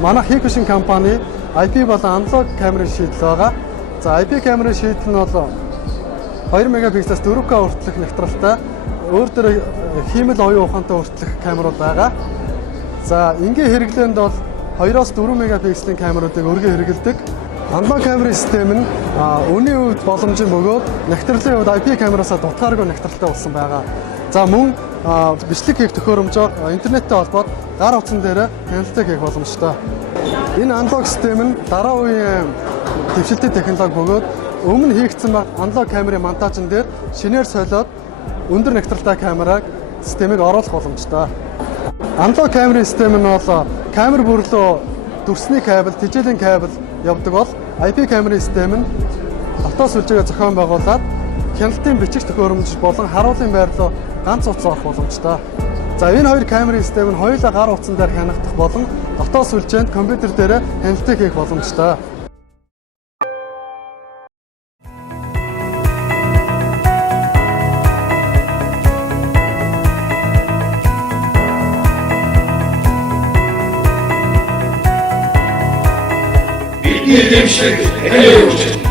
манай Hikvision компани IP болон аналог камерын шийдэл байгаа. За IP камерын шийдэл нь бол 2 мегапикселээс 4К хүртэлх нягтралтай өөр дөр хиймэл оюун ухаантай хүртэлх камерууд байгаа. За энгийн хэрэглээнд бол 2-4 мегапикселийн камеруудыг өргөн хэрэглэдэг. Аналог камерын систем нь үнийн хувьд боломжийн бөгөөд нягтралын хувьд IP камераасаа дутгааргүй нягтралтай болсон байгаа. За мөн бичлэг хийх төхөөрөмжөөр интернеттэй холбоод гар утсан дээр хяналтыг хийх боломжтой. Энэ аналог систем нь дараа үеийн дэвшилтийн технологи бөгөөд өмнө хийгдсэн баг аналог камерын монтажн дээр шинээр солиод өндөр нягтралтай камераг системийг оруулах боломжтой. Аналог камерын систем нь бол камер бүрлөө дүрсний кабель, тэжээлийн кабель явдаг бол IP камерын систем нь дотоод сүлжээгээ зохион байгуулад хяналтын бичих төхөөрөмж болон харуулын байр руу ганц утас авах боломжтой. За энэ хоёр камерын систем нь хоёулаа гар утсан дээр хянагдах болон дотоод сүлжээнд компьютер дээр хяналтыг хийх боломжтой. Бидний эзэмшиг хэлээ өгч